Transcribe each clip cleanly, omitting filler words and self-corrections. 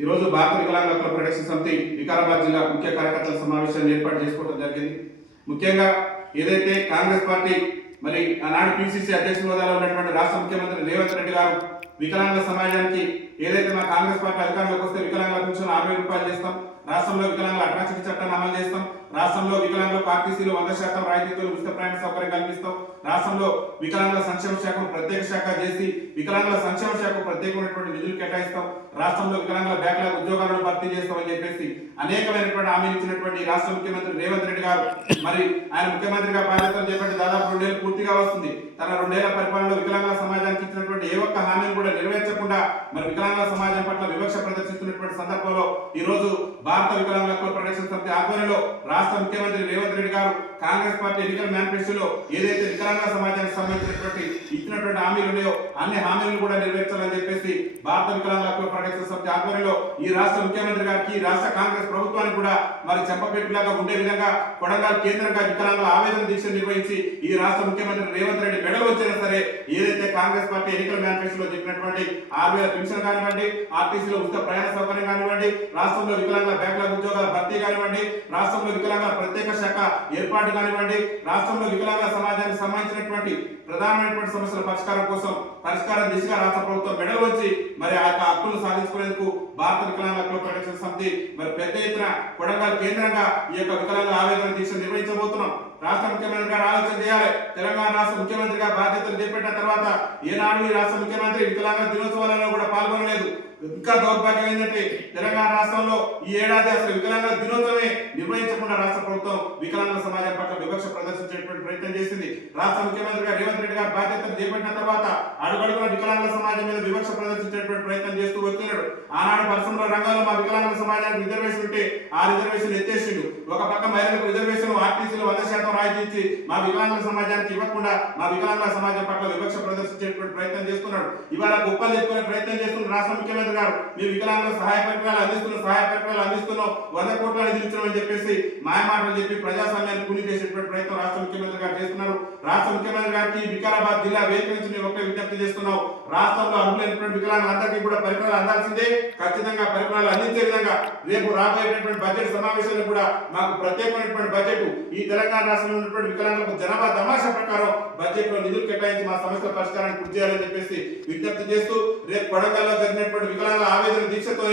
ఈరోజు భారత వికలాంగుల హక్కుల ప్రొటెక్షన్ సమితి వికారాబాద్ జిల్లా ముఖ్య కార్యకర్తల సమావేశాన్ని ఏర్పాటు చేసుకోవడం జరిగింది. ముఖ్యంగా ఏదైతే కాంగ్రెస్ పార్టీ మరి ఆనాడు పిసిసి అధ్యక్షుల హోదాలో ఉన్నటువంటి రాష్ట్ర ముఖ్యమంత్రి రేవంత్ రెడ్డి గారు వికలాంగుల సమాజానికి ఏదైతే మా కాంగ్రెస్ పార్టీ అధికారంలోకి వస్తే వికలాంగుల పెన్షన్ 60,000 రూపాయలు చేస్తాం, రాష్ట్రంలో వికలాంగుల అట్రాసిటీ చట్టాన్ని అమలు చేస్తాం, రాష్ట్రంలో వికలాంగులకు ఆర్టీసీలో 100% రాయితీతో ఉచిత ప్రయాణ సౌకర్యం కల్పిస్తాం, రాష్ట్రంలో వికలాంగుల సంక్షేమ శాఖను ప్రత్యేక శాఖ చేసి వికలాంగుల సంక్షేమ శాఖకు ప్రత్యేకమైనటువంటి నిధులు కేటాయిస్తాం, రాష్ట్రంలో వికలాంగుల బ్యాక్లాగ్ ఉద్యోగాలను భర్తీ చేస్తామని చెప్పేసి అనేకమైనటువంటి హామీలు ఇచ్చినటువంటి రాష్ట్ర ముఖ్యమంత్రి రేవంత్ రెడ్డి గారు మరి ఆయన ముఖ్యమంత్రిగా బాధ్యతలు చేపట్టి దాదాపు 2 ఏళ్ళు పూర్తిగా వస్తుంది. తన 2 ఏళ్ల పరిపాలనలో వికలాంగుల సమాజానికి ఇచ్చినటువంటి ఏ ఒక్క హామీని కూడా నెరవేర్చకుండా మరి వికలాంగుల సమాజం పట్ల వివక్ష ప్రదర్శిస్తున్నటువంటి సందర్భంలో ఈ రోజు భారత వికలాంగుల హక్కుల ప్రొటెక్షన్ సమితి ఆధ్వర్యంలో రాష్ట్ర ముఖ్యమంత్రి రేవంత్ రెడ్డి గారు కాంగ్రెస్ పార్టీ ఎన్నికల మేనిఫెస్టోలో ఏదైతే వికలాంగుల సమాజానికి సంబంధించినటువంటి ఇచ్చినటువంటి హామీలు ఉన్నాయో అన్ని హామీలను కూడా నెరవేర్చాలని చెప్పేసి భారత వికలాంగుల హక్కుల ప్రొటెక్షన్ సమితి ఆధ్వర్యంలో ఈ రాష్ట్ర ముఖ్యమంత్రి గారికి రాష్ట్ర కాంగ్రెస్ ప్రభుత్వానికి కూడా మరి చెంపపెట్టులాగా ఉండే విధంగా కొడంగల్ కేంద్రంగా వికలాంగుల ఆవేదన దీక్ష నిర్వహించి ఈ రాష్ట్ర ముఖ్యమంత్రి రేవంత్ రెడ్డి మెడలు వచ్చినా సరే ఏదైతే కాంగ్రెస్ పార్టీ ఎన్నికల మేనిఫెస్టోలో చెప్పినటువంటి 6,000 పెన్షన్ కానివ్వండి, ఆర్టీసీలో ఉచిత ప్రయాణ సౌకర్యం కానివ్వండి, రాష్ట్రంలో వికలాంగుల బ్యాక్లాగ్ ఉద్యోగాల భర్తీ కానివ్వండి, రాష్ట్రంలో వికలాంగుల ప్రత్యేక శాఖ ఏర్పాటు కానివ్వండి, రాష్ట్రంలో వికలాంగుల సమాజానికి సంబంధించినటువంటి ప్రధానమైనటువంటి సమస్యల పరిష్కారం దిశగా రాష్ట్ర ప్రభుత్వం మెడలు వచ్చి మరి ఆ యొక్క హక్కులు సాధించుకునేందుకు భారత వికలాంగుల హక్కుల ప్రొటెక్షన్ సమితి మరి పెద్ద ఎత్తున కొడంగల్ కేంద్రంగా ఈ యొక్క వికలాంగుల ఆవేదన దీక్ష నిర్వహించబోతున్నాం. రాష్ట్ర ముఖ్యమంత్రి గారు ఆలోచన చేయాలి. తెలంగాణ రాష్ట్ర ముఖ్యమంత్రిగా బాధ్యతలు చేపట్టిన తర్వాత ఏనాడు ఈ రాష్ట్ర ముఖ్యమంత్రి వికలాంగుల దినోత్సవాలలో కూడా పాల్గొనలేదు. ఇంకా దౌర్భాగ్యం ఏంటంటే తెలంగాణ రాష్ట్రంలో ఈ ఏడాది అసలు వికలాంగుల దినోత్సవమే నిర్వహించకుండా రాష్ట్ర ప్రభుత్వం వికలాంగుల సమాజం పట్ల వివక్ష ప్రదర్శించేటువంటి ప్రయత్నం చేసింది. రాష్ట్ర ముఖ్యమంత్రిగా రేవంత్ రెడ్డి గారు బాధ్యతలు చేపట్టిన తర్వాత అడుగడుగున వికలాంగుల సమాజం మీద వివక్ష ప్రదర్శించేటువంటి ప్రయత్నం చేస్తూ వచ్చాడు. ఆనాడు పరిశ్రమల రంగంలో మా వికలాంగుల సమాజానికి రిజర్వేషన్ ఉంటే ఆ రిజర్వేషన్ ఎత్తేసిండు. ఒక పక్క మహిళలకు రిజర్వేషన్ ఆర్టీసీలో 100% రాయితీ ఇచ్చి మా వికలాంగుల సమాజానికి ఇవ్వకుండా మా వికలాంగుల సమాజం పట్ల వివక్ష ప్రదర్శించేటువంటి ప్రయత్నం చేస్తున్నాడు. ఇవాళ గొప్పలు చెప్పుకునే ప్రయత్నం చేస్తున్న రాష్ట్ర ముఖ్యమంత్రి గారు మేము వికలాంగుల సహాయ పరికరాలు అందిస్తున్నాం 100 కోట్ల నిధులు ఇచ్చామని చెప్పేసి మాయమాటలు చెప్పి ప్రజాస్వామ్యాన్ని కూలి చేసేటువంటి ప్రయత్నం రాష్ట్ర ముఖ్యమంత్రి గారు చేస్తున్నారు. రాష్ట్ర ముఖ్యమంత్రి గారికి వికారాబాద్ జిల్లా వేదిక నుంచి మేము ఒకటే విజ్ఞప్తి చేస్తున్నాం. రాష్ట్రంలో అర్హులైనటువంటి వికలాంగులందరికీ కూడా పరికరాలు అందాల్సిందే. ఖచ్చితంగా పరికరాలు అందించే విధంగా రేపు రాబోయేటటువంటి బడ్జెట్ సమావేశాల్లో కూడా మాకు ప్రత్యేకమైనటువంటి బడ్జెట్ ఈ తెలంగాణ రాష్ట్రంలో ఉన్నటువంటి వికలాంగులకు జనాభా తమాషా ప్రకారం బడ్జెట్ లో నిధులు కేటాయించి మా సమస్యల పరిష్కారాన్ని కృషి చేయాలని చెప్పేసి విజ్ఞప్తి చేస్తూ రేపు కొడంగల్లో జరిగినటువంటి వికలాంగుల ఆవేదన దీక్షతో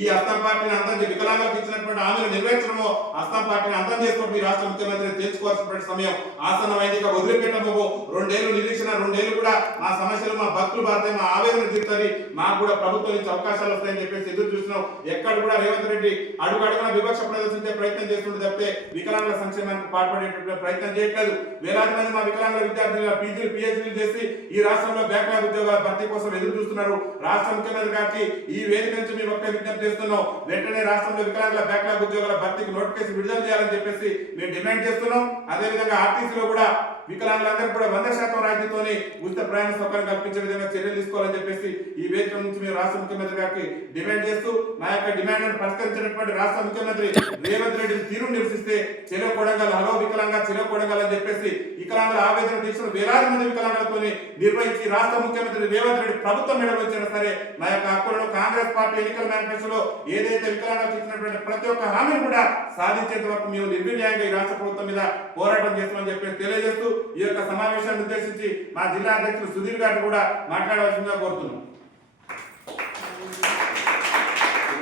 ఈ అస్సాం పార్టీని అంతం వికలాంగులకు ఇచ్చినటువంటి హామీలు నెరవేర్చడమో అస్సాం పార్టీని అంతం చేసుకోవడం ఈ రాష్ట్ర ముఖ్యమంత్రి తెలుసుకోవాల్సినటువంటి సమయం ఆసన్నమైంది. వదిలిపెట్టబోవు 2 ఏళ్ళు నిరీక్షణ 2 ఏళ్ళు కూడా మా సమస్యలు మా భక్తులు బాధ మా ఆవేదన తీరుతుంది, మాకు కూడా ప్రభుత్వం నుంచి అవకాశాలు వస్తాయని చెప్పేసి ఎదురు చూస్తున్నాం. ఎక్కడ కూడా రేవంత్ రెడ్డి అడుగడుగున వివక్ష ప్రదర్శించే ప్రయత్నం చేస్తుంటే తప్పితే వికలాంగుల సంక్షేమానికి పాల్పడేటువంటి ప్రయత్నం చేయట్లేదు. వేలాది మంది మా వికలాంగుల విద్యార్థులు పీజీలు పిహెచ్డీలు చేసి ఈ రాష్ట్రంలో బ్యాక్లాగ్ ఉద్యోగాల భర్తీ కోసం ఎదురు చూస్తున్నారు. రాష్ట్ర ముఖ్యమంత్రి గారికి ఈ వేదిక నుంచి మేము ఒకటే విజ్ఞప్తి చేస్తున్నాం. వెంటనే రాష్ట్రంలో వికలాంగుల బ్యాక్లాగ్ ఉద్యోగాల భర్తీకి నోటిఫికేషన్ విడుదల చేయాలని చెప్పేసి మేము డిమాండ్ చేస్తున్నాం. అదేవిధంగా ఆర్టీసీలో కూడా వికలాంగులందరూ కూడా 100% రాయితీతోని ఉచిత ప్రయాణ సౌకర్యం కల్పించే విధంగా చర్యలు తీసుకోవాలని చెప్పేసి ఈ వేదిక నుంచి మేము రాష్ట్ర ముఖ్యమంత్రి గారికి డిమాండ్ చేస్తూ మా యొక్క డిమాండ్ పరిష్కరించినటువంటి రాష్ట్ర ముఖ్యమంత్రి రేవంత్ రెడ్డి తీరు నిరసిస్తే చెలో కొడంగల్ హలో వికలాంగా చెలో కొడంగల్ అని చెప్పేసి వికలాంగుల ఆవేదన దీక్షలు వేలాది మంది వికలాంగులతో నిర్వహించి రాష్ట్ర ముఖ్యమంత్రి రేవంత్ రెడ్డి ప్రభుత్వం మెడలు వచ్చినా సరే మా యొక్క హక్కులను కాంగ్రెస్ పార్టీ ఎన్నికల మేనిఫెస్టోలో ఏదైతే వికలాంగులకు ఇచ్చినటువంటి ప్రతి ఒక్క హామీని కూడా సాధించేంత వరకు మేము నిర్విర్యాయంగా ఈ రాష్ట్ర ప్రభుత్వం మీద పోరాటం చేస్తామని చెప్పేసి తెలియజేస్తూ ఈ యొక్క సమావేశాన్ని ఉద్దేశించి మా జిల్లా అధ్యక్షులు సుధీర్ గారిని కూడా మాట్లాడవలసిందిగా కోరుతున్నాం.